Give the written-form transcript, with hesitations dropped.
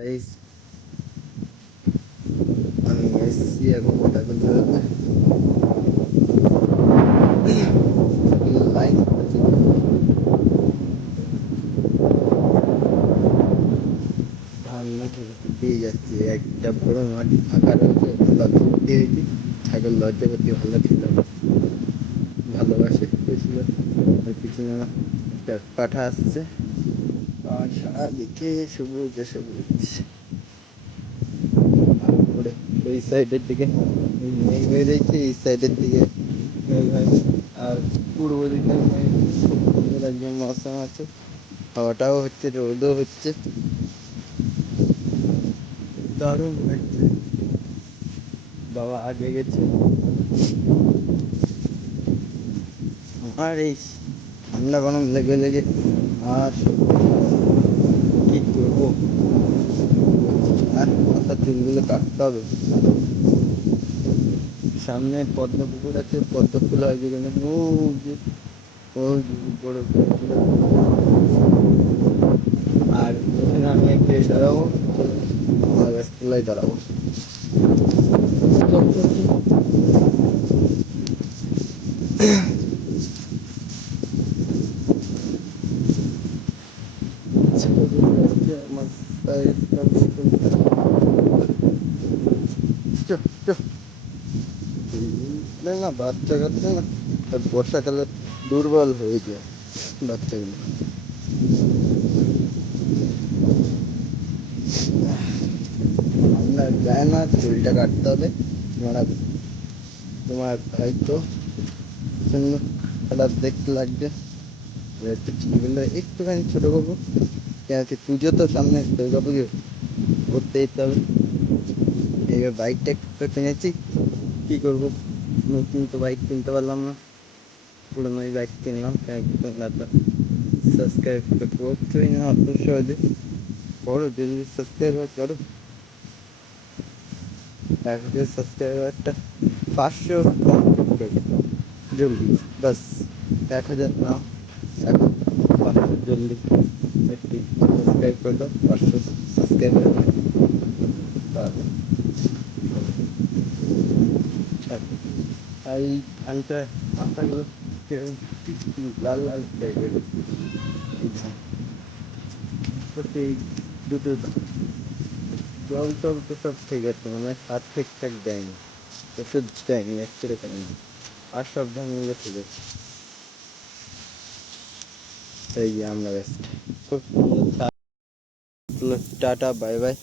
Guys, আমি এসছি এখন কথা বলতে হবে। লাইন ভাঙা দিয়ে যাচ্ছি। একটা বড় মাঠ ফাঁকা রয়েছে, লজ্জা করতে হয়েছি। ছাগল লজ্জা করতে ভালো ছিল, ভালোবাসে বেশি। আর পিছনে একটা পাঠা আসছে, পাঠা দেখে সবুজ সবুজ করে। ওই সাইডের দিকে মেঘ হয়ে রয়েছে, এই সাইডের দিকে মেঘ হয়নি। আর পূর্ব দিকে মেঘ, সুন্দর একদম মৌসুম আছে। হাওয়াটাও হচ্ছে, রোদও হচ্ছে, দারুণ লাগছে। বাবা আগে গেছে। আর এই ঠান্ডা গরম লেগে লেগে আর কি করবো। আর মাথার চুলগুলো কাটতে হবে। সামনে পদ্ম পুকুর আছে, পদ্ম ফুল হয় যেখানে, ওই যে বড় বড়। আর এখানে আমি একটা দাঁড়াবো, গাছতলায় দাঁড়াবো। আমার পায়ে না বাচ্চা কাচ্চা না, বর্ষাকালে দুর্বল হয়ে যায় বাচ্চাগুলো। আমরা যায় না, চুলটা কাটতে হবে। তোমার তোমার ভাই তো সুন্দর খেলার দেখতে লাগবে। একটু চুলগুলো একটুখানি ছোটো করবো, কেন কি পুজো তো সামনে, দুর্গা পুজো ঘুরতে যেতে হবে। এইবার বাইকটা একটু কিনেছি, কী করবো, নতুন তো বাইক কিনতে পারলাম না, পুরোনো বাইক কিনলাম। তোমরা তো সাবস্ক্রাইব করছোই না অত সহজে। করো যদি সাবস্ক্রাইবার করো। 1,000 সাবস্ক্রাইবারটা 500 জলদি, বাস 1,000 না, এখন 500 জলদি একটি সাবস্ক্রাইব করে দাও। 500 সাবস্ক্রাইবার এই আনটা মাথাগুলো লাল লাল টাইপের। এই দুটো জল টল তো সব ঠিক আছে, মানে হাত ঠিকঠাক দেয়নি, ওষুধ দেয়নি, এক্সরে করেনি, আর সব ধানগুলো ঠিক আছে। এই যে আমরা বেস্ট। Tata, bye bye.